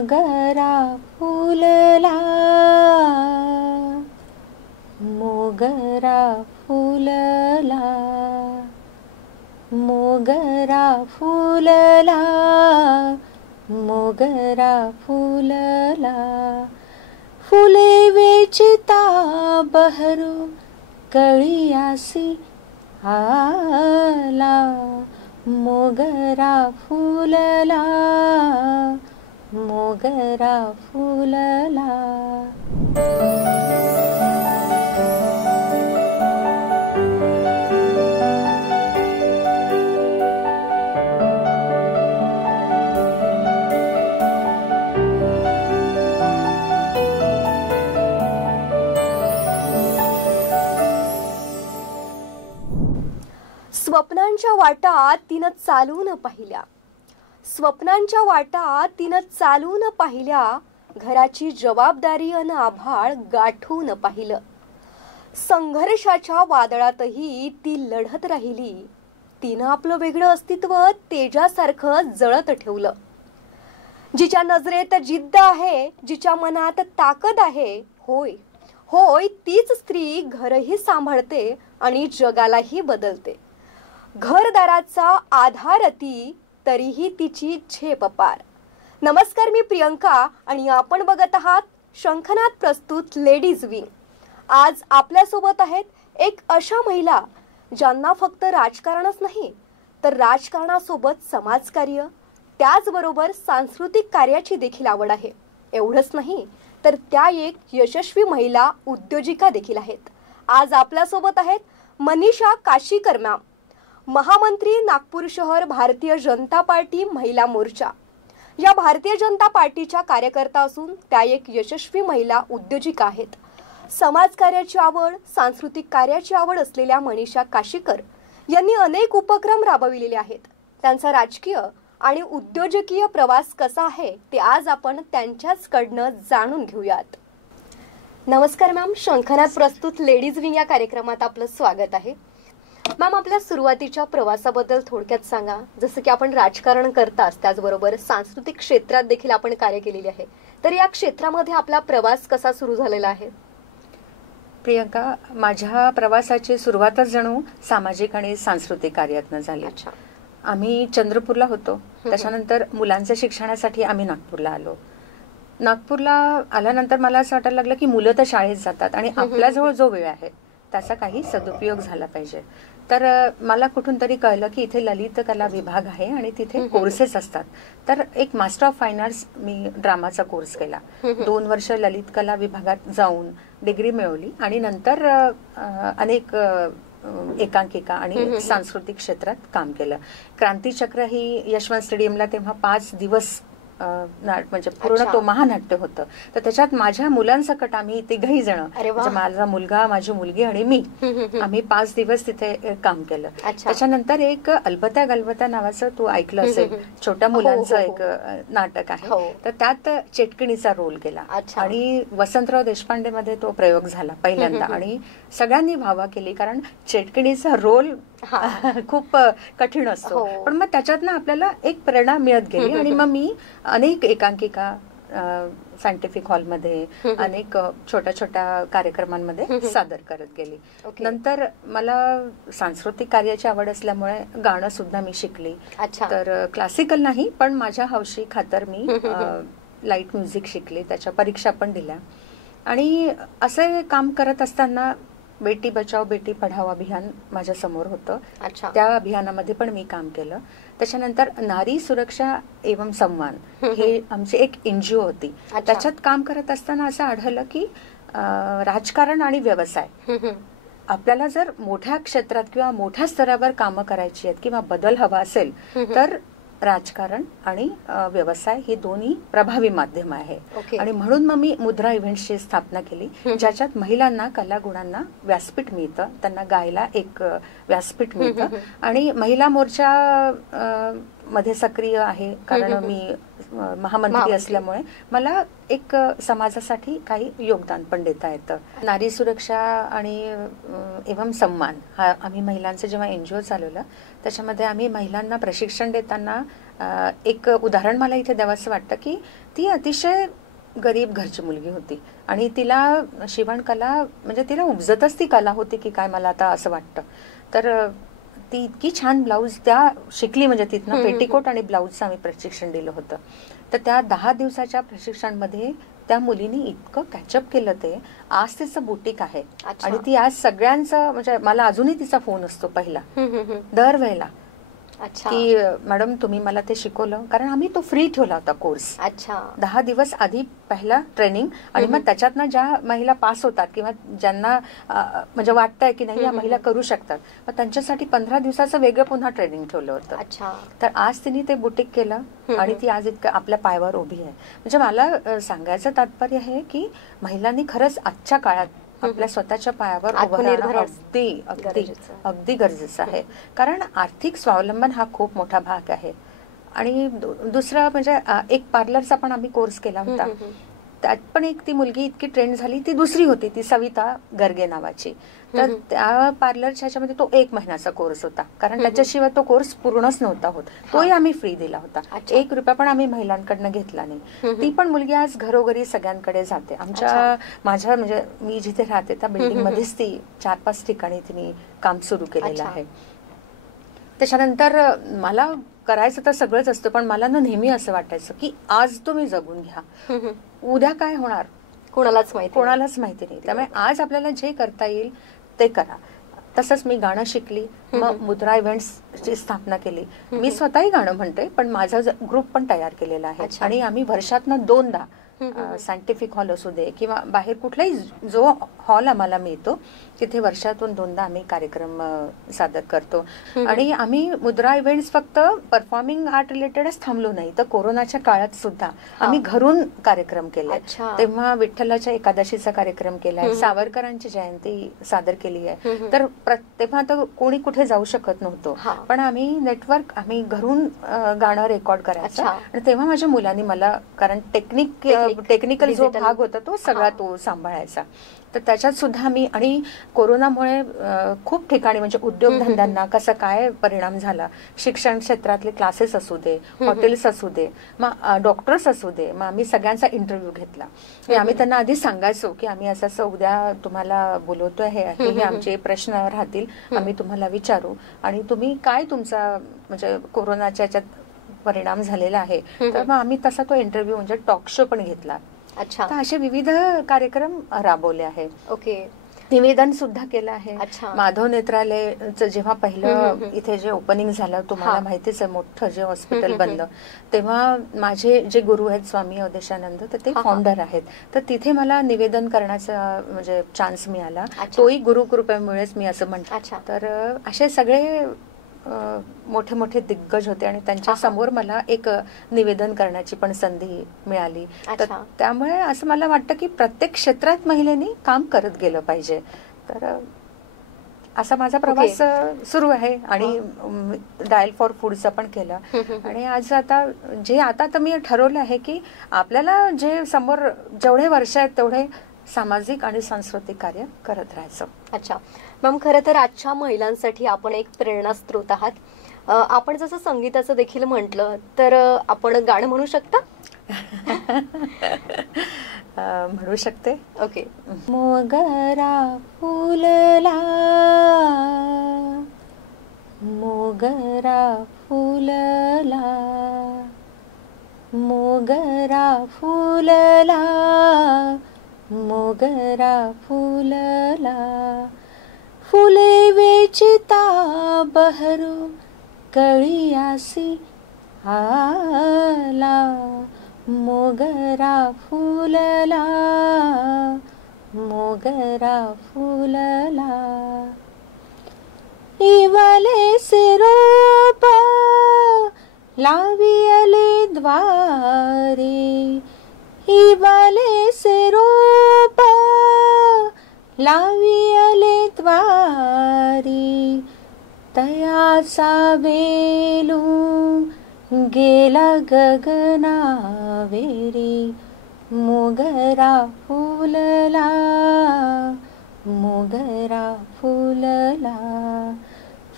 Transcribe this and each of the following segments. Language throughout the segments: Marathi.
मोगरा फुलला, मोगरा फुलला, मोगरा फुलला, मोगरा फुलला. फुले वेचिता बहरू कळियासी आला. मोगरा फुलला, मोगरा फुलला. स्वप्नांच्या वाटा तिनं चालून पाहिल्या, स्वप्नांच्या वाटा तिनं चालून पाहिल्या. घराची जबाबदारी अन आभाळ गाठून पाहिलं. संघर्षाच्या वादळातही ती लढत राहिली. तिनं आपलं वेगळं अस्तित्व तेजासारखं जळत ठेवलं. जिच्या नजरेत जिद्द आहे, जिच्या मनात ताकद आहे, होय होय तीच स्त्री घरही सांभाळते आणि जगालाही बदलते. घरदाराचा आधार ती, तरीही तिची झेप पार. नमस्कार, मी प्रियंका आणि आपण बघत आहात शंखनाद प्रस्तुत लेडीज विंग. आज आपल्यासोबत आहेत एक अशा महिला ज्यांना फक्त राजकारणच नाही तर राजकारणासोबत समाजकार्य, त्याचबरोबर सांस्कृतिक कार्याची देखील आवड आहे. एवढंच नाही तर त्या एक यशस्वी महिला उद्योजिका देखील आहेत. आज आपल्यासोबत आहेत मनीषा काशीकर मॅम, महामंत्री, नागपूर शहर, भारतीय जनता पार्टी महिला मोर्चा. या भारतीय जनता पार्टीच्या कार्यकर्ता असून त्या एक यशस्वी महिला उद्योजिका आहेत. समाजकार्याची आवड, सांस्कृतिक कार्याची आवड असलेल्या मनीषा काशीकर यांनी अनेक उपक्रम राबविलेले आहेत. त्यांचा राजकीय आणि उद्योजकीय प्रवास कसा आहे ते आज आपण त्यांच्याचकडनं जाणून घेऊयात. नमस्कार मॅम, शंखनाद प्रस्तुत लेडीज विंग या कार्यक्रमात आपलं स्वागत आहे. मॅम, आपल्या सुरुवातीच्या प्रवासाबद्दल थोडक्यात सांगा. जसं की आपण राजकारण करताच त्याचबरोबर सांस्कृतिक क्षेत्रात देखील आपण कार्य केलेले आहे, तर या क्षेत्रामध्ये आपला प्रवास कसा सुरू झालेला आहे? प्रियंका, माझ्या प्रवासाची सुरुवातच जणू सामाजिक आणि सांस्कृतिक कार्यातनं झाली. आम्ही चंद्रपूरला होतो, त्याच्यानंतर मुलांच्या शिक्षणासाठी आम्ही नागपूरला आलो. नागपूरला आल्यानंतर मला असं वाटायला लागलं की मुलं तर शाळेत जातात आणि आपल्याजवळ जो वेळ आहे त्याचा काही सदुपयोग झाला पाहिजे. तर मला कुठून तरी कळलं की इथे ललित कला विभाग आहे आणि तिथे कोर्सेस असतात. तर एक मास्टर ऑफ फाईन आर्ट्स मी ड्रामाचा कोर्स केला. 2 वर्ष ललित कला विभागात जाऊन डिग्री मिळवली आणि नंतर अनेक एकांकिका आणि सांस्कृतिक क्षेत्रात काम केलं. क्रांतीचक्र ही यशवंत स्टेडियमला तेव्हा 5 दिवस म्हणजे पूर्ण तो महानाट्य होतं. तर त्याच्यात माझ्या मुलांसकट आम्ही 3घही जण, म्हणजे माझा मुलगा, माझी मुलगी आणि मी, आम्ही 5 दिवस तिथे काम केलं. त्याच्यानंतर एक अलबत्या गलबत्या नावाचं तू ऐकलं असेल, छोट्या मुलांचं एक नाटक आहे. तर त्यात चेटकिणीचा रोल केला आणि वसंतराव देशपांडे मध्ये तो प्रयोग झाला पहिल्यांदा आणि सगळ्यांनी वाहवा केली, कारण चेटकिणीचा रोल खूप कठीण असतो. पण मग त्याच्यातनं आपल्याला एक प्रेरणा मिळत गेली आणि मग मी अनेक एकांकिका सायंटिफिक हॉलमध्ये, अनेक छोट्या छोट्या कार्यक्रमांमध्ये सादर करत गेली. नंतर मला सांस्कृतिक कार्याची आवड असल्यामुळे गाणं सुद्धा मी शिकली. तर क्लासिकल नाही, पण माझ्या हौशी खातर मी लाईट म्युझिक शिकली, त्याच्या परीक्षा पण दिल्या. आणि असे काम करत असताना बेटी बचाओ बेटी पढाओ अभियान माझ्या समोर होतं. त्या अभियानामध्ये पण मी काम केलं. त्याच्यानंतर नारी सुरक्षा एवं सम्मान हे आमची एक NGO होती. त्याच्यात काम करत असताना असं आढळलं की राजकारण आणि व्यवसाय, आपल्याला जर मोठ्या क्षेत्रात किंवा मोठ्या स्तरावर कामं करायची आहेत किंवा बदल हवा असेल तर राजकारण आणि व्यवसाय ही दोन्ही प्रभावी माध्यम आहे. आणि म्हणून मग मी मुद्रा इव्हेंट्सची स्थापना केली, ज्याच्यात महिलांना कलागुणांना व्यासपीठ मिळतं, त्यांना गायला एक व्यासपीठ मिळतं. आणि महिला मोर्चा मध्ये सक्रिय आहे, कारण मी महामंत्री असल्यामुळे मला एक समाजासाठी काही योगदान पण देता येतं. नारी सुरक्षा आणि एवं सम्मान हा आम्ही महिलांचं जेव्हा NGO चालवलं त्याच्यामध्ये आम्ही महिलांना प्रशिक्षण देताना एक उदाहरण मला इथे द्यावंसं वाटतं की ती अतिशय गरीब घरची मुलगी होती आणि तिला शिवणकला म्हणजे तिला उपजतच ती कला होती की काय, मला आता असं वाटतं. तर ती इतकी छान ब्लाऊज त्या शिकली, म्हणजे तिथनं पेटीकोट आणि ब्लाऊजचं आम्ही प्रशिक्षण दिलं होतं. तर त्या 10 दिवसाच्या प्रशिक्षणामध्ये त्या मुलीने इतकं कॅचअप केलं ते आज तिचं बुटीक आहे. आणि ती आज सगळ्यांचं म्हणजे मला अजूनही तिचा फोन असतो पहिला दरवेळेला की मॅडम तुम्ही मला ते शिकवलं, कारण आम्ही तो फ्री ठेवला होता कोर्स. 10 दिवस आधी पहिला ट्रेनिंग आणि मग त्याच्यातनं ज्या महिला पास होतात किंवा ज्यांना म्हणजे वाटतंय की नाही या महिला करू शकतात, मग त्यांच्यासाठी 15 दिवसाचं वेगळं पुन्हा ट्रेनिंग ठेवलं होतं. तर आज तिने ते बुटीक केलं आणि ती आज इतकं आपल्या पायावर उभी आहे. म्हणजे मला सांगायचं तात्पर्य आहे की महिलांनी खरंच आजच्या काळात आपल्या स्वतःच्या पायावर उभं राहणं अगदी अगदी अगदी गरजेचं आहे. कारण आर्थिक स्वावलंबन हा खूप मोठा भाग आहे. आणि दुसरं म्हणजे एक पार्लरचा पण आम्ही कोर्स केला होता. त्यात पण एक ती मुलगी इतकी ट्रेंड झाली, ती दुसरी होती, ती सविता गर्गे नावाची. तर त्या पार्लरच्या ह्याच्यामध्ये तो 1 महिन्याचा कोर्स होता, कारण त्याच्याशिवाय तो कोर्स पूर्णच नव्हता होत. तोही आम्ही फ्री दिला होता. 1 रुपया पण आम्ही महिलांकडनं घेतला नाही. ती पण मुलगी आज घरोघरी सगळ्यांकडे जाते. माझ्या म्हणजे मी जिथे राहते त्या बिल्डिंग मध्येच ती 4-5 ठिकाणी तिने काम सुरू केलेलं आहे. त्याच्यानंतर मला करायचं तर सगळंच असतं, पण मला ना नेहमी असं वाटायचं की आज तुम्ही जगून घ्या, उद्या काय होणार कोणालाच माहिती नाही. त्यामुळे आज आपल्याला जे करता येईल ते करा. तसंच मी गाणं शिकली, मग मुद्रा इव्हेंट्सची स्थापना केली. मी स्वतःही गाणं म्हणते, पण माझा ग्रुप पण तयार केलेला आहे. आणि आम्ही वर्षातनं 2दा सायंटिफिक हॉल असू दे किंवा बाहेर कुठलाही जो हॉल आम्हाला मिळतो तिथे वर्षातून 2दा आम्ही कार्यक्रम सादर करतो. आणि आम्ही मुद्रा इव्हेंट्स फक्त परफॉर्मिंग आर्ट रिलेटेडच थांबलो नाही, तर कोरोनाच्या काळात सुद्धा आम्ही घरून कार्यक्रम केले. तेव्हा विठ्ठलाच्या एकादशीचा कार्यक्रम केलाय, सावरकरांची जयंती सादर केली आहे. तर तेव्हा तर कोणी कुठे जाऊ शकत नव्हतो, पण आम्ही नेटवर्क आम्ही घरून गाणं रेकॉर्ड करायचं. आणि तेव्हा माझ्या मुलांनी मला, कारण टेक्निकल जो भाग होता तो सगळा तो सांभाळायचा, तर त्याच्यात सुद्धा मी. आणि कोरोनामुळे खूप ठिकाणी म्हणजे उद्योगधंद्यांना कसा काय परिणाम झाला, शिक्षण क्षेत्रातले क्लासेस असू दे, हॉटेल्स असू दे, मग डॉक्टर्स असू दे, मग आम्ही सगळ्यांचा इंटरव्ह्यू घेतला. आम्ही त्यांना आधी सांगायचो की आम्ही असं उद्या तुम्हाला बोलवतोय, हे आमचे प्रश्न राहतील, आम्ही तुम्हाला विचारू आणि तुम्ही काय तुमचा म्हणजे कोरोनाच्या याच्यात परिणाम झालेला आहे. तर मग आम्ही तसा तो इंटरव्ह्यू म्हणजे टॉक शो पण घेतला. तर असे विविध कार्यक्रम राबवले आहेत. निवेदन सुद्धा केलं आहे. माधव नेत्रालयचं जेव्हा पहिलं इथे जे ओपनिंग झालं, तुम्हाला माहितीच आहे, मोठं जे हॉस्पिटल बनलं, तेव्हा माझे जे गुरु आहेत स्वामी अवधेशानंद, तर ते फाउंडर आहेत. तर तिथे मला निवेदन करण्याचा म्हणजे चान्स मिळाला. तोही गुरुकृपेमुळेच मी असं म्हणते. तर असे सगळे मोठे मोठे दिग्गज होते आणि त्यांच्या समोर मला एक निवेदन करण्याची पण संधी मिळाली. तर त्यामुळे असं मला वाटतं की प्रत्येक क्षेत्रात महिलेनी काम करत गेलं पाहिजे. तर असा माझा प्रवास सुरू आहे. आणि डायल फॉर फूडचा पण केलं. आणि आज आता तर मी ठरवलं आहे की आपल्याला जे समोर जेवढे वर्ष आहेत तेवढे सामाजिक आणि सांस्कृतिक कार्य करत राहायचं. मॅम, खरं तर आजच्या महिलांसाठी आपण एक प्रेरणास्त्रोत आहात. आपण जसं संगीताचं देखील म्हटलं, तर आपण गाणं म्हणू शकता? म्हणू शकते. ओके. मोगरा फुलला, मोगरा फुलला, मोगरा फुलला, मोगरा फुलला, फुले वेचिता बहरू कळियासी आला, मोगरा फुलला, मोगरा फुलला, इवाले से रोप लावियले द्वारे, इवाले से रोप लावियले द्वारी, तयाचा बेलू गेला गगनावेरी, मोगरा फुलला, मोगरा फुलला,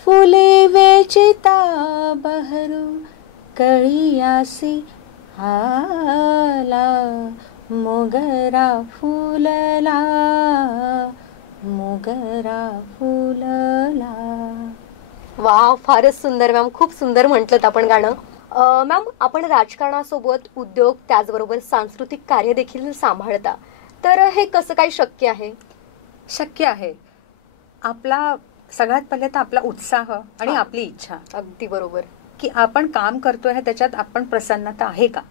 फुले वेचिता बहरू कळीयासी आला, मोगरा फुलला, मोगरा फुलला. वा, फारच सुंदर मॅम, खूप सुंदर म्हटलं आपण गाणं. मॅम, आपण राजकारणासोबत उद्योग त्याचबरोबर सांस्कृतिक कार्य देखील सांभाळता, तर हे कसं काय शक्य आहे? शक्य आहे. आपला सगळ्यात पहिले तर आपला उत्साह आणि आपली इच्छा. अगदी बरोबर. की आपण काम करतोय त्याच्यात आपण प्रसन्नता आहे का.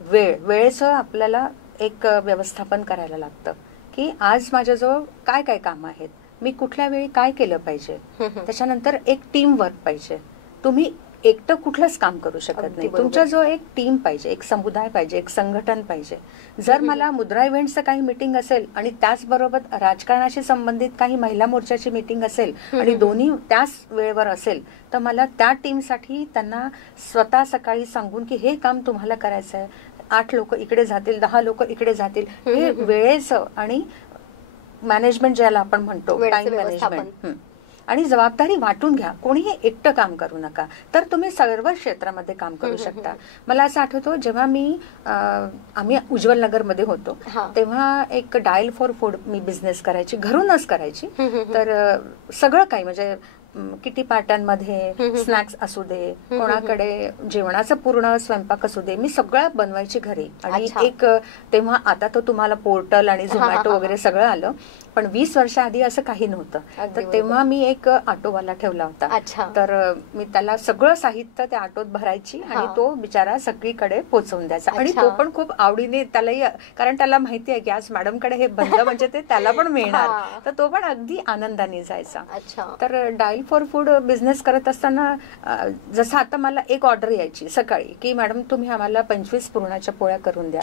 वेळेचं आपल्याला एक व्यवस्थापन करायला लागतं की आज माझ्याजवळ काय काय काम आहेत, मी कुठल्या वेळी काय केलं पाहिजे. त्याच्यानंतर एक टीम वर्क पाहिजे. तुम्ही एकटं कुठलंच काम करू शकत नाही. तुमच्याजवळ एक टीम पाहिजे, एक समुदाय पाहिजे, एक संघटन पाहिजे. जर मला मुद्रा इव्हेंटचं काही मीटिंग असेल आणि त्याचबरोबर राजकारणाशी संबंधित काही महिला मोर्चाची मीटिंग असेल आणि दोन्ही त्याच वेळेवर असेल तर मला त्या टीमसाठी त्यांना स्वतः सकाळी सांगून की हे काम तुम्हाला करायचं आहे, 8 लोक इकडे जातील, 10 लोक इकडे जातील, हे वेळेचं आणि मॅनेजमेंट ज्याला आपण म्हणतो टाइम मॅनेजमेंट आणि जबाबदारी वाटून घ्या. कोणीही एकटं काम करू नका, तर तुम्ही सर्व क्षेत्रामध्ये काम करू शकता. मला असं आठवतं जेव्हा आम्ही उज्ज्वल नगर मध्ये होतो तेव्हा एक dial for food me business करायची, घरूनच करायची. तर सगळं काही म्हणजे किटी पार्ट्यांमध्ये स्नॅक्स असू दे, कोणाकडे जेवणाचं पूर्ण स्वयंपाक असू दे, मी सगळं बनवायची घरी. आणि एक तेव्हा आता तर तुम्हाला पोर्टल आणि झोमॅटो वगैरे सगळं आलं, पण 20 वर्षाआधी असं काही नव्हतं. तर तेव्हा मी एक ऑटोवाला ठेवला होता. तर मी त्याला सगळं साहित्य त्या ऑटोत भरायची आणि तो बिचारा सगळीकडे पोहोचवून द्यायचा. आणि तो पण खूप आवडीने, त्यालाही, कारण त्याला माहिती आहे की आज मॅडमकडे हे बनलं म्हणजे ते त्याला पण मिळणार, तर तो पण अगदी आनंदाने जायचा. तर डायल फॉर फूड बिझनेस करत असताना जसं आता मला एक ऑर्डर यायची सकाळी की मॅडम तुम्ही आम्हाला 25 पुरणाच्या पोळ्या करून द्या.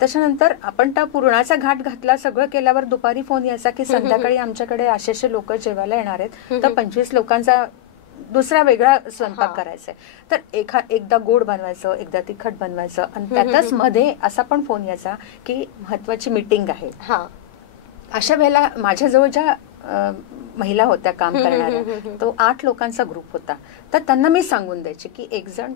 त्याच्यानंतर आपण त्या पुरणाचा घाट घातला, सगळं केल्यावर दुपारी फोन यायचा की संध्याकाळी आमच्याकडे असे लोक जेवायला येणार आहेत, तर 25 लोकांचा दुसरा वेगळा स्वयंपाक करायचा आहे. तर एकदा गोड बनवायचं, एकदा तिखट बनवायचं. आणि त्यातच मध्ये असा पण फोन यायचा की महत्वाची मीटिंग आहे. अशा वेळेला माझ्याजवळ ज्या महिला होत्या काम करणाऱ्या, तो 8 लोकांचा ग्रुप होता. तर त्यांना मी सांगून द्यायचे की एक जण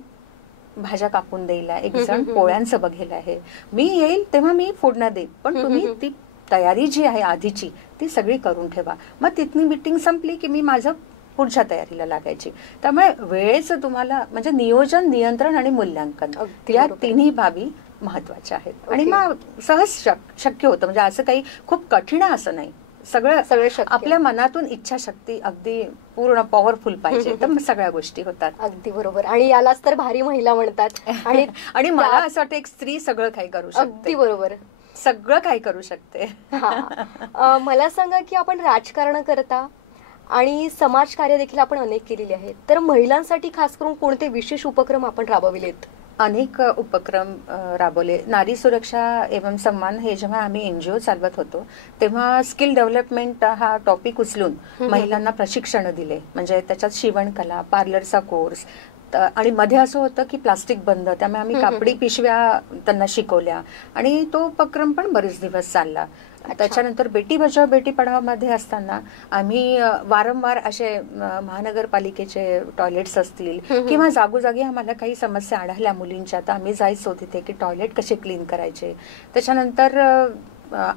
भाज्या कापून द्यायला, एक जण पोळ्यांचं बघेल आहे, मी येईल तेव्हा मी फोडणं देईन, पण तुम्ही ती तयारी जी आहे आधीची ती सगळी करून ठेवा. मग तिथली मीटिंग संपली की मी माझं पुढच्या तयारीला लागायची. त्यामुळे वेळेचं तुम्हाला म्हणजे नियोजन, नियंत्रण आणि मूल्यांकन या तिन्ही बाबी महत्वाच्या आहेत. आणि मग सहज शक्य होतं. म्हणजे असं काही खूप कठीण असं नाही, सगळं आपल्या मनातून इच्छाशक्ती अगदी पूर्ण पॉवरफुल पाहिजे, तर सगळ्या गोष्टी होतात. अगदी बरोबर. आणि यालाच तर भारी महिला म्हणतात. आणि मला असं वाटतं एक स्त्री सगळं काही करू शकते. अगदी बरोबर, सगळं काही करू शकते. मला सांगा की आपण राजकारण करता आणि समाजकार्य देखील आपण अनेक केलेले आहेत, तर महिलांसाठी खास करून कोणते विशेष उपक्रम आपण राबविलेत? अनेक उपक्रम राबवले. नारी सुरक्षा एवं सन्मान हे जेव्हा आम्ही एनजीओ चालवत होतो तेव्हा स्किल डेव्हलपमेंट हा टॉपिक उचलून महिलांना प्रशिक्षण दिले. म्हणजे त्याच्यात शिवणकला, पार्लरचा कोर्स, आणि मध्ये असं होतं की प्लास्टिक बंद, त्यामुळे आम्ही कापडी पिशव्या त्यांना शिकवल्या आणि तो उपक्रम पण बरेच दिवस चालला. त्याच्यानंतर बेटी बचाव बेटी पढाव मध्ये असताना आम्ही वारंवार असे महानगरपालिकेचे टॉयलेट्स असतील किंवा जागोजागी आम्हाला काही समस्या आढळल्या मुलींच्या, तर आम्ही जायचो तिथे की टॉयलेट कसे क्लीन करायचे. त्याच्यानंतर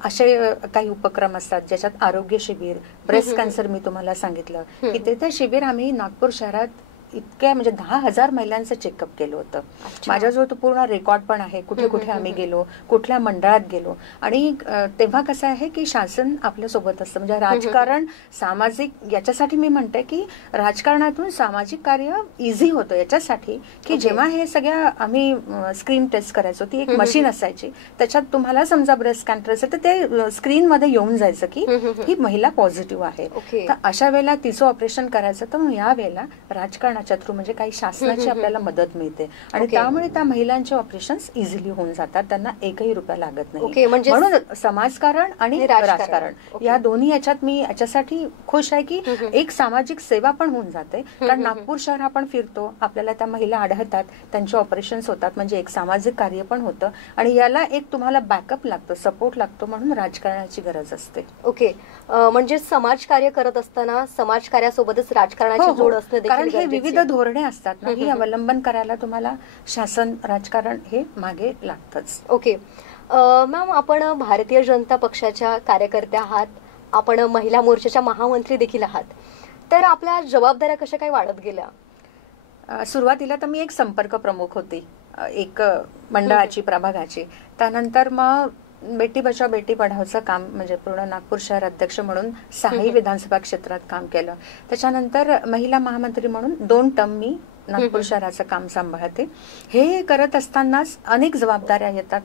असे काही उपक्रम असतात ज्याच्यात आरोग्य शिबिर, ब्रेस्ट कॅन्सर मी तुम्हाला सांगितलं की ते शिबिर आम्ही नागपूर शहरात इतक्या म्हणजे 10,000 महिलांचं चेकअप केलं होतं. माझ्याजवळ तो पूर्ण रेकॉर्ड पण आहे, कुठे कुठे आम्ही गेलो, कुठल्या मंडळात गेलो. आणि तेव्हा कसं आहे की शासन आपल्या सोबत असतं. म्हणजे राजकारण, सामाजिक, याच्यासाठी मी म्हणते की राजकारणातून सामाजिक कार्य इझी होतं याच्यासाठी की जेव्हा हे सगळ्या आम्ही स्क्रीन टेस्ट करायचो, ती एक मशीन असायची, त्याच्यात तुम्हाला समजा ब्रेस्ट कॅन्सर असेल तर ते स्क्रीन मध्ये येऊन जायचं की ही महिला पॉझिटिव्ह आहे. तर अशा वेळेला तिचं ऑपरेशन करायचं, तर या वेळेला राजकारण थ्रू म्हणजे काही शासनाची आपल्याला मदत मिळते आणि त्यामुळे त्या महिलांचे ऑपरेशन इझिली होऊन जातात, त्यांना एकही रुपया लागत नाही. म्हणून समाजकारण आणि राजकारण या दोन्ही याच्यात मी याच्यासाठी खुश आहे की एक सामाजिक सेवा पण होऊन जाते. कारण नागपूर शहर आपण फिरतो, आपल्याला त्या महिला आढळतात, त्यांचे ऑपरेशन्स होतात, म्हणजे एक सामाजिक कार्य पण होतं आणि याला एक तुम्हाला बॅकअप लागतं, सपोर्ट लागतो, म्हणून राजकारणाची गरज असते. ओके, म्हणजे समाजकार्य करत असताना समाजकार्यासोबतच राजकारणाची जोड असणं देखील, कारण हे विविध विविध धोरणे असतात ना, ही अवलंबन करायला तुम्हाला शासन राजकारण हे मागे लागतंच. ओके मॅम, आपण भारतीय जनता पक्षाच्या कार्यकर्त्या आहात, आपण महिला मोर्चाच्या महामंत्री देखील आहात, तर आपल्या जबाबदाऱ्या कशा काय वाढत गेल्या? सुरुवातीला तर मी एक संपर्क प्रमुख होती एक मंडळाची, प्रभागाची. त्यानंतर मग बेटी बचाव बेटी पढावचं काम म्हणजे पूर्ण नागपूर शहर अध्यक्ष म्हणून 6 विधानसभा क्षेत्रात काम केलं. त्याच्यानंतर महिला महामंत्री म्हणून 2 टर्म मी नागपूर शहराचं काम सांभाळते. हे करत असतानाच अनेक जबाबदाऱ्या येतात,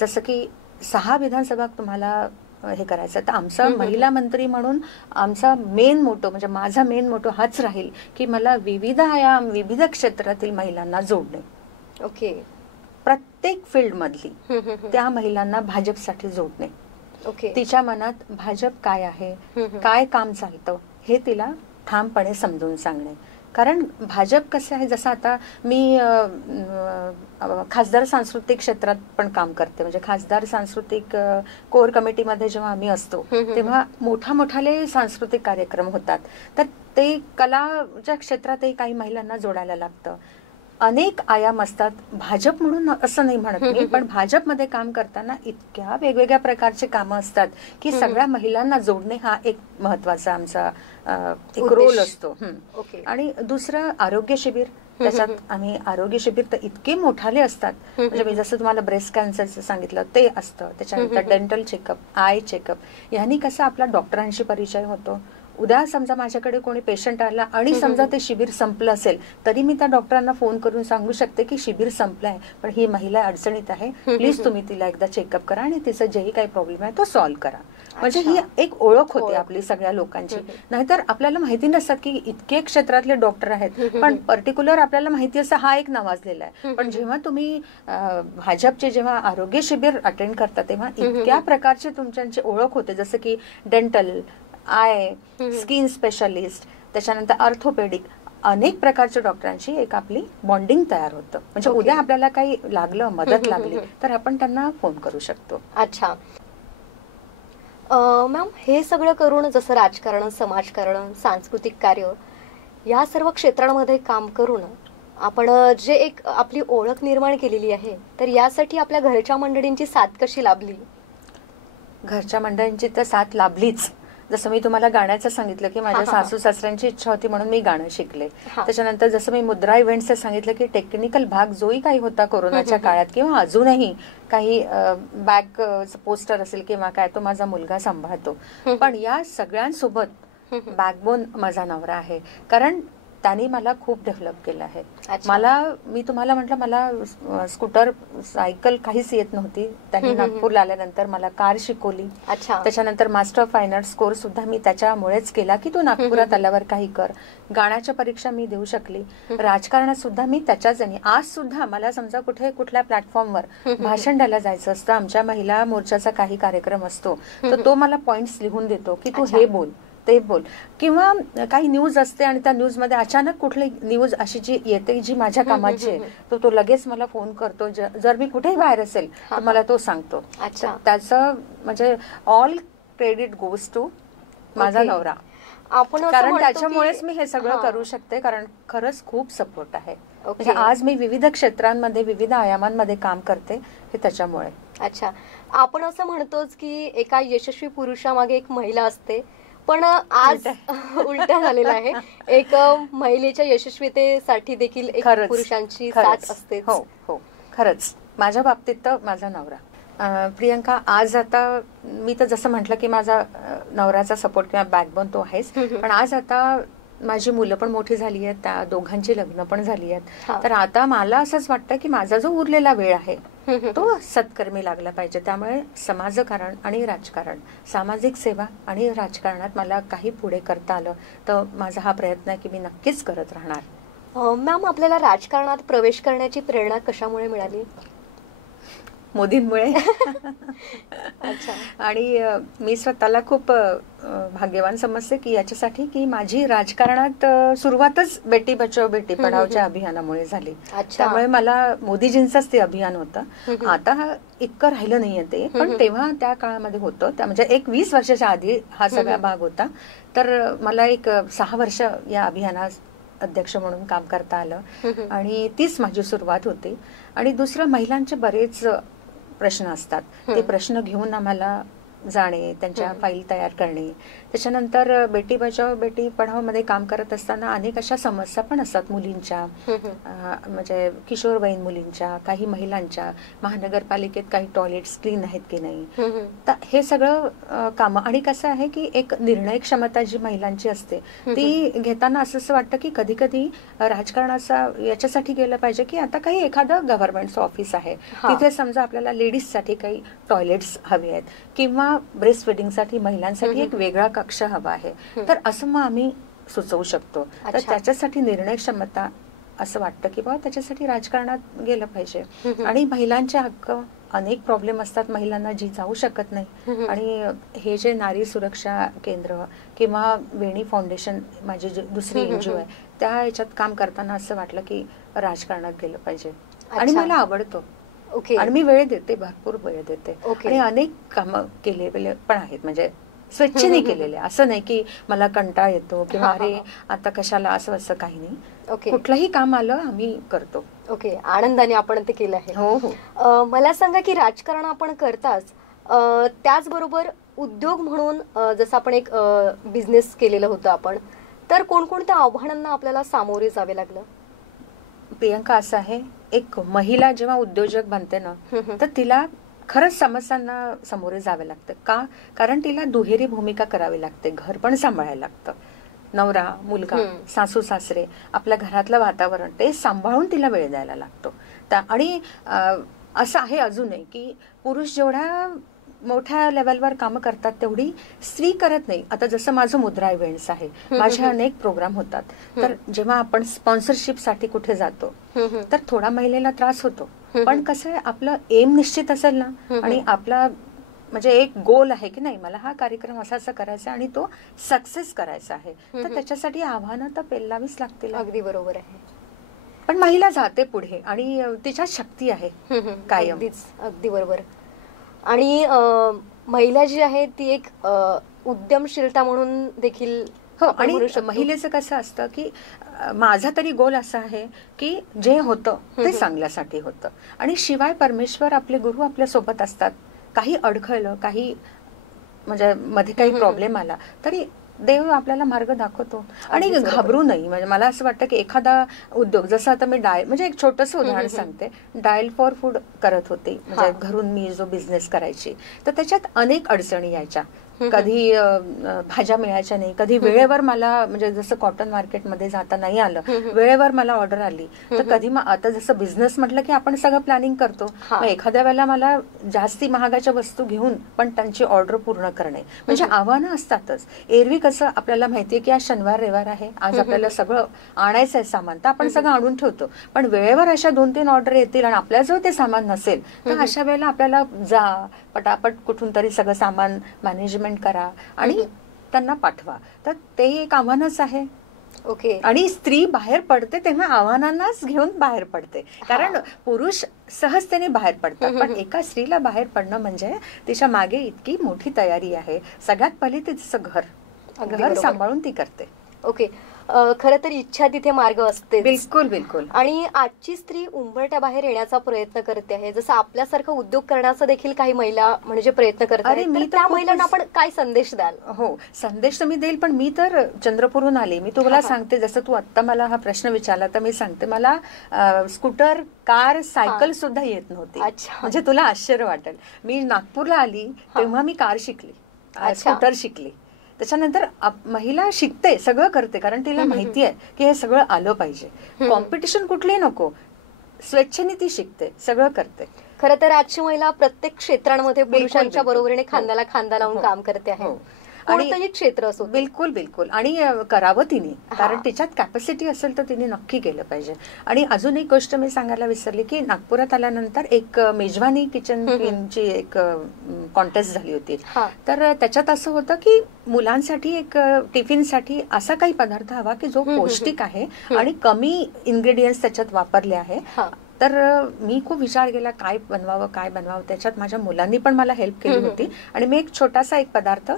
जसं की 6 विधानसभा तुम्हाला हे करायचं. तर आमचा महिला मंत्री म्हणून आमचा मेन मोटो म्हणजे माझा मेन मोटो हाच राहील की मला विविध आयाम, विविध क्षेत्रातील महिलांना जोडणे. ओके. प्रत्येक फील्ड मधली त्या महिलांना भाजपसाठी जोडणे. ओके. तिच्या मनात भाजप काय आहे, काय काम चालतं हे तिला ठामपणे समजून सांगणे. कारण भाजप कसं आहे, जसं आता मी खासदार सांस्कृतिक क्षेत्रात पण काम करते. म्हणजे खासदार सांस्कृतिक कोर कमिटीमध्ये जेव्हा आम्ही असतो तेव्हा मोठाले सांस्कृतिक कार्यक्रम होतात. तर ते कलाच्या क्षेत्रातही काही महिलांना जोडायला लागतं. अनेक आयाम असतात. भाजप म्हणून असं नाही म्हणत मी, पण भाजपमध्ये काम करताना इतक्या वेगवेगळ्या प्रकारचे कामं असतात की सगळ्या महिलांना जोडणे हा एक महत्वाचा आमचा एक रोल असतो. आणि दुसरं आरोग्य शिबिर. त्याच्यात आम्ही आरोग्य शिबिर तर इतके मोठाले असतात. म्हणजे मी जसं तुम्हाला ब्रेस्ट कॅन्सरचं सांगितलं ते असतं. त्याच्यानंतर डेंटल चेकअप, आय चेकअप. यांनी कसं आपला डॉक्टरांशी परिचय होतो. उद्या समजा माझ्याकडे कोणी पेशंट आला आणि समजा ते शिबिर संपलं असेल तरी मी त्या डॉक्टरांना फोन करून सांगू शकते की शिबिर संपलं आहे, पण ही महिला अडचणीत आहे, प्लीज तुम्ही तिला एकदा चेकअप करा आणि तिचं जेही काही प्रॉब्लेम आहे तो सॉल्व्ह करा. म्हणजे ही एक ओळख होते आपली सगळ्या लोकांची. नाहीतर आपल्याला माहिती नसतात की इतके क्षेत्रातले डॉक्टर आहेत, पण पर्टिक्युलर आपल्याला माहिती असं हा एक नावाजलेला आहे. पण जेव्हा तुम्ही भाजपचे जेव्हा आरोग्य शिबिर अटेंड करता तेव्हा इतक्या प्रकारचे तुमची ओळख होते. जसं की डेंटल, आय, स्किन स्पेशालिस्ट, त्याच्यानंतर ऑर्थोपेडिक, अनेक प्रकारच्या डॉक्टरांची एक आपली बॉन्डिंग तयार होतं. म्हणजे उद्या आपल्याला काही लागलं, मदत लागली तर आपण त्यांना फोन करू शकतो. अच्छा मॅम, हे सगळं करून जसं राजकारण, समाजकारण, सांस्कृतिक कार्य या सर्व क्षेत्रांमध्ये काम करून आपण जे एक आपली ओळख निर्माण केलेली आहे, तर यासाठी आपल्या घरच्या मंडळींची साथ कशी लाभली? घरच्या मंडळींची तर साथ लाभलीच. जसं मी तुम्हाला गाण्याचं सांगितलं की माझ्या सासू सासऱ्यांची इच्छा होती म्हणून मी गाणं शिकले. त्याच्यानंतर जसं मी मुद्रा इव्हेंट्सचं सांगितलं की टेक्निकल भाग जोही काही होता कोरोनाच्या काळात किंवा अजूनही काही बॅक पोस्टर असेल किंवा काय, तो माझा मुलगा सांभाळतो. पण या सगळ्यांसोबत बॅकबोन माझा नवरा आहे. कारण त्यांनी मला खूप डेव्हलप केलं आहे. मी तुम्हाला म्हटलं मला स्कूटर, सायकल काहीच येत नव्हती. त्यांनी नागपूरला आल्यानंतर मला कार शिकवली. त्याच्यानंतर master of fine arts course सुद्धा मी त्याच्यामुळेच केला की तू नागपुरात आल्यावर काही कर. गाण्याच्या परीक्षा मी देऊ शकली. राजकारणात सुद्धा मी त्याच्याच. आज सुद्धा मला समजा कुठल्या प्लॅटफॉर्मवर भाषण द्यायला जायचं असतं, आमच्या महिला मोर्चाचा काही कार्यक्रम असतो, तर तो मला पॉइंट्स लिहून देतो की तू हे बोल, ते बोल. किंवा काही न्यूज असते आणि त्या न्यूज मध्ये अचानक कुठली न्यूज अशी जी येते जी माझ्या कामाची आहे, तो लगेच मला फोन करतो. जर मी कुठेही बाहेर असेल तर मला तो सांगतो. त्याचं म्हणजे ऑल क्रेडिट गोज टू माझा नवरा. कारण त्याच्यामुळेच मी हे सगळं करू शकते. कारण खरंच खूप सपोर्ट आहे. म्हणजे आज मी विविध क्षेत्रांमध्ये, विविध आयामांमध्ये काम करते हे त्याच्यामुळे. अच्छा, आपण असं म्हणतोच की एका यशस्वी पुरुषामागे एक महिला असते, पण आज उलट झालेला आहे. एक महिलेच्या यशस्वीतेसाठी देखील एक पुरुषांची साथ असते. हो हो, खरंच माझ्या बाबतीत तर माझा नवरा. प्रियंका, आज आता मी तर जसं म्हटलं की माझा नवऱ्याचा सपोर्ट किंवा बॅकबोन तो आहेच, पण आज आता माझी मुलं पण मोठी झाली आहेत, त्या दोघांची लग्न पण झाली आहेत. तर आता मला असंच वाटतं की माझा जो उरलेला वेळ आहे तो सत्कर्मी लागला पाहिजे. त्यामुळे समाजकारण आणि राजकारण, सामाजिक सेवा आणि राजकारणात मला काही पुढे करता आलं तर माझा हा प्रयत्न आहे की मी नक्कीच करत राहणार. मॅम, आपल्याला राजकारणात प्रवेश करण्याची प्रेरणा कशामुळे मिळाली? मोदींमुळे. आणि मी स्वतःला खूप भाग्यवान समजते की याच्यासाठी की माझी राजकारणात सुरुवातच बेटी बचाव बेटी पढावच्या अभियानामुळे झाली. त्यामुळे मला मोदीजींचंच ते अभियान होतं. आता इतकं राहिलं नाहीये ते, पण तेव्हा त्या काळामध्ये होतं. त्या म्हणजे एक 20 वर्षाच्या आधी हा सगळा भाग होता. तर मला एक 6 वर्ष या अभियानात अध्यक्ष म्हणून काम करता आलं आणि तीच माझी सुरुवात होती. आणि दुसरं, महिलांचे बरेच प्रश्न असतात, ते प्रश्न घेऊन आम्हाला जाणे, त्यांच्या फाईल तयार करणे. त्याच्यानंतर बेटी बचाव बेटी पढाव मध्ये काम करत असताना अनेक अशा समस्या पण असतात मुलींच्या, म्हणजे किशोरवयीन मुलींच्या, काही महिलांच्या. महानगरपालिकेत काही टॉयलेट्स क्लीन आहेत की नाही, तर हे सगळं कामं. आणि कसं आहे की एक निर्णय क्षमता जी महिलांची असते ती घेताना असं वाटतं की कधी कधी राजकारणाचा याच्यासाठी गेलं पाहिजे की आता काही एखादं गव्हर्नमेंटचं ऑफिस आहे, तिथे समजा आपल्याला लेडीजसाठी काही टॉयलेट्स हवे आहेत किंवा ब्रेस्ट फिडिंगसाठी महिलांसाठी एक वेगळा कक्ष हवा आहे, तर असं मग आम्ही सुचवू शकतो. तर त्याच्यासाठी निर्णय क्षमता असं वाटतं की बाबा त्याच्यासाठी राजकारणात गेलं पाहिजे. आणि महिलांचे हक्क, अनेक प्रॉब्लेम असतात महिलांना जी जाऊ शकत नाही. आणि हे जे नारी सुरक्षा केंद्र किंवा वेणी फाउंडेशन, माझी दुसरी एनजीओ आहे, त्या याच्यात काम करताना असं वाटलं की राजकारणात गेलं पाहिजे. आणि मला आवडतं. आणि मी वेळ देते, भरपूर वेळ देते. आणि अनेक कामं केलेले पण आहेत, म्हणजे स्वेच्छेने केलेले. असं नाही की मला कंटाळ येतो किंवा अरे आता कशाला, असं काही नाही. कुठलंही काम आलं आम्ही करतो. आनंदाने आपण ते केलं आहे. हो हो. मला सांगा की राजकारण आपण करताच, त्याचबरोबर उद्योग म्हणून जसं आपण एक बिझनेस केलेलं होतं आपण, तर कोणकोणत्या आव्हानांना आपल्याला सामोरे जावे लागलं? प्रियंका, असं आहे, एक महिला जेव्हा उद्योजक बनते ना, तर तिला खरंच समस्यांना सामोरे जावे लागतं. का? कारण तिला दुहेरी भूमिका करावी लागते. घर पण सांभाळायला लागतं, नवरा, मुलगा, सासू सासरे, आपल्या घरातलं वातावरण, ते सांभाळून तिला वेळ द्यायला लागतो. आणि असं आहे अजूनही की पुरुष जेवढ्या मोठ्या लेवलवर कामं करतात तेवढी स्त्री करत नाही. आता जसं माझं मुद्रा इव्हेंट्स आहे, माझे अनेक प्रोग्राम होतात, तर जेव्हा आपण स्पॉन्सरशिप साठी कुठे जातो तर थोडा महिलेला त्रास होतो. पण कसं आहे, आपलं एम निश्चित असेल ना, आणि आपला म्हणजे एक गोल आहे की नाही, मला हा कार्यक्रम असा करायचा आणि तो सक्सेस करायचा आहे, तर त्याच्यासाठी आव्हानं तर पेलावीच लागतील. अगदी बरोबर आहे. पण महिला जाते पुढे आणि तिच्यात शक्ती आहे कायम. अगदी बरोबर. आणि महिला जी आहे ती एक उद्यमशीलता म्हणून देखील. हो. आणि महिलेचं कसं असतं की माझा तरी गोल असा आहे की जे होतं ते चांगल्यासाठी होतं. आणि शिवाय परमेश्वर, आपले गुरु आपल्या सोबत असतात. काही अडखळलं, काही म्हणजे मध्ये काही प्रॉब्लेम आला तरी देव आपल्याला मार्ग दाखवतो. आणि घाबरू नाही. म्हणजे मला असं वाटतं की एखादा उद्योग, जसं आता मी म्हणजे एक छोटस उदाहरण सांगते, डायल फॉर फूड करत होते, म्हणजे घरून मी जो बिझनेस करायची, तर त्याच्यात अनेक अडचणी यायच्या. कधी भाज्या मिळायच्या नाही, कधी वेळेवर मला, म्हणजे जसं कॉटन मार्केटमध्ये जाता नाही आलं, वेळेवर मला ऑर्डर आली, तर कधी आता जसं बिझनेस म्हटलं की आपण सगळं प्लॅनिंग करतो, मग एखाद्या वेळेला मला जास्ती महागाच्या वस्तू घेऊन पण त्यांची ऑर्डर पूर्ण करणे, म्हणजे आव्हानं असतातच. एरवी कसं आपल्याला माहितीये की आज शनिवार रविवार आहे, आज आपल्याला सगळं आणायचं आहे सामान, तर आपण सगळं आणून ठेवतो. पण वेळेवर अशा 2-3 ऑर्डर येतील आणि आपल्याजवळ ते सामान नसेल, तर अशा वेळेला आपल्याला जा पटापट कुठून तरी सगळं सामान मॅनेजमेंट करा आणि त्यांना पाठवा. तर ते एक आव्हानच आहे. आणि स्त्री बाहेर पडते तेव्हा आव्हानांनाच घेऊन बाहेर पडते, कारण पुरुष सहजतेने बाहेर पडतात, पण एका स्त्रीला बाहेर पडणं म्हणजे तिच्या मागे इतकी मोठी तयारी आहे. सगळ्यात पहिले तिचं घर सांभाळून ती करते. खरं तर इच्छा तिथे मार्ग असते. बिलकुल बिलकुल. आणि आजची स्त्री उंबरठ्या बाहेर येण्याचा प्रयत्न करते आहे, जसं आपल्यासारखं उद्योग करण्याचा देखील काही महिला म्हणजे प्रयत्न करतात. मी त्या महिलांना आपण काय संदेश द्याल? हो, संदेश तर मी देईल, पण मी तर चंद्रपूरहून आले. मी तुला सांगते, जसं तू आता मला हा प्रश्न विचारला तर मी सांगते, मला स्कूटर, कार, सायकल सुद्धा येत नव्हती. म्हणजे तुला आश्चर्य वाटेल, मी नागपूरला आली तेव्हा मी कार शिकली, स्कूटर शिकली. त्याच्यानंतर महिला शिकते, सगळं करते, कारण तिला माहिती आहे की हे सगळं आलं पाहिजे. कॉम्पिटिशन कुठलीही नको, स्वेच्छेने ती शिकते, सगळं करते. खरं तर आजची महिला प्रत्येक क्षेत्रांमध्ये पुरुषांच्या बरोबरीने खांद्याला खांदा लावून काम करते आहे, कोणतंही क्षेत्र असो. बिलकुल बिलकुल. आणि करावं तिने, कारण तिच्यात कॅपॅसिटी असेल तर तिने नक्की केलं पाहिजे. आणि अजून एक गोष्ट मी सांगायला विसरली की नागपुरात आल्यानंतर एक मेजवानी किचन क्वीनची एक कॉन्टेस्ट झाली होती. तर त्याच्यात असं होतं की मुलांसाठी एक टिफिनसाठी असा काही पदार्थ हवा की जो पौष्टिक आहे आणि कमी इन्ग्रेडियंट्स त्याच्यात वापरले आहे. तर मी खूप विचार केला काय बनवावं. त्याच्यात माझ्या मुलांनी पण मला हेल्प केली होती आणि मी एक छोटासा एक पदार्थ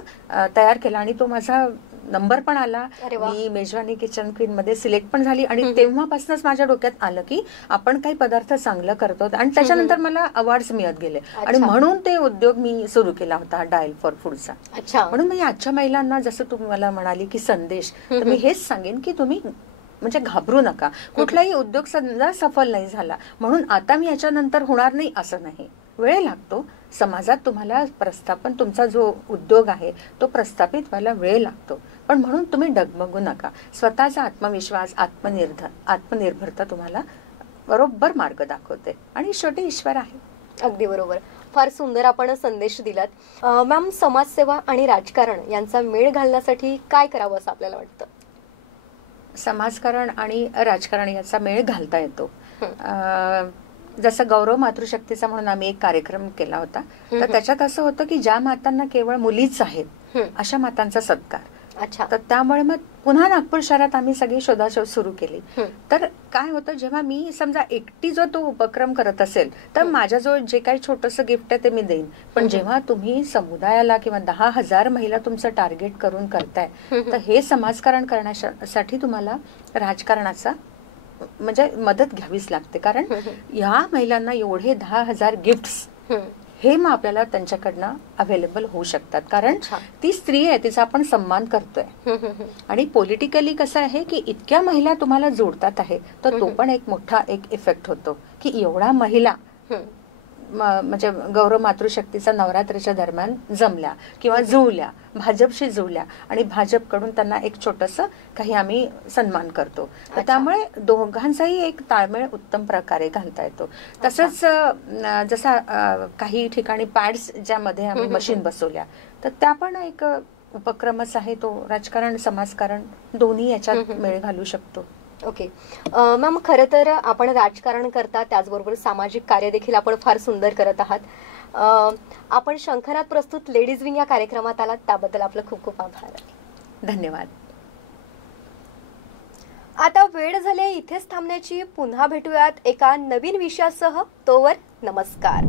तयार केला आणि तो माझा नंबर पण आला, मी मेजवानी किचन क्वीन मध्ये सिलेक्ट पण झाली आणि तेव्हापासूनच माझ्या डोक्यात आलं की आपण काही पदार्थ चांगलं करतो आणि त्याच्यानंतर मला अवॉर्ड्स मिळत गेले आणि म्हणून ते उद्योग मी सुरू केला होता डायल फॉर फूडचा. म्हणून मी आजच्या महिलांना जसं तुम्हाला म्हणाली की संदेश, तर मी हेच सांगेन की तुम्ही म्हणजे घाबरू नका. कुठलाही उद्योग समजा सफल नाही झाला म्हणून आता मी याच्यानंतर होणार नाही असं नाही. वेळ लागतो. समाजात तुम्हाला प्रस्थापन, तुमचा जो उद्योग आहे तो प्रस्थापित व्हायला वेळ लागतो, पण म्हणून तुम्ही डगमगू नका. स्वतःचा आत्मविश्वास, आत्मनिर्भरता तुम्हाला बरोबर मार्ग दाखवते आणि शेवटी ईश्वर आहे. अगदी बरोबर. फार सुंदर आपण संदेश दिलात. मॅम, समाजसेवा आणि राजकारण यांचा मेळ घालण्यासाठी काय करावं असं आपल्याला वाटतं? समाजकारण आणि राजकारण याचा मेळ घालता येतो. जसं गौरव मातृशक्तीचा म्हणून आम्ही एक कार्यक्रम केला होता, तर त्याच्यात असं होतं की ज्या मातांना केवळ मुलीच आहेत अशा मातांचा सत्कार. तर त्यामुळे मग पुन्हा नागपूर शहरात आम्ही सगळी शोधाशोध सुरू केली. तर काय होतं, जेव्हा मी समजा एकटी जो तो उपक्रम करत असेल तर माझ्याजवळ जे काही छोटंसं गिफ्ट आहे ते मी देईन, पण जेव्हा तुम्ही समुदायाला किंवा 10,000 महिला तुमचं टार्गेट करून करताय, तर हे समाजकारण करण्यासाठी तुम्हाला राजकारणाचा म्हणजे मदत घ्यावीच लागते. कारण या महिलांना एवढे 10,000 गिफ्ट्स हे मग आपल्याला त्यांच्याकडनं अवेलेबल होऊ शकतात, कारण ती स्त्री आहे, तिचा आपण सन्मान करतोय. आणि पॉलिटिकली कसं आहे की इतक्या महिला तुम्हाला जोडतात आहे, तर तो पण एक मोठा एक इफेक्ट होतो की एवढा महिला म्हणजे गौरव मातृशक्तीचा नवरात्रीच्या दरम्यान जमल्या किंवा जुळल्या, भाजपशी जुळल्या आणि भाजपकडून त्यांना एक छोटंसं काही आम्ही सन्मान करतो. तर त्यामुळे दोघांचाही एक ताळमेळ उत्तम प्रकारे घालता येतो. तसंच जसं काही ठिकाणी पॅड्स ज्यामध्ये आम्ही मशीन बसवल्या, तर त्या पण एक उपक्रमच आहे. तो राजकारण समाजकारण दोन्ही याच्यात मेळ घालू शकतो. ओके मॅम, खरं तर आपण राजकारण करता त्याचबरोबर सामाजिक कार्य देखील आपण फार सुंदर करत आहात. आपण शंखनाद प्रस्तुत लेडीज विंग या कार्यक्रमात आलात त्याबद्दल आपलं खूप खूप आभार. धन्यवाद. आता वेळ झाली इथेच थांबण्याची. पुन्हा भेटूयात एका नवीन विषयासह. तोवर नमस्कार.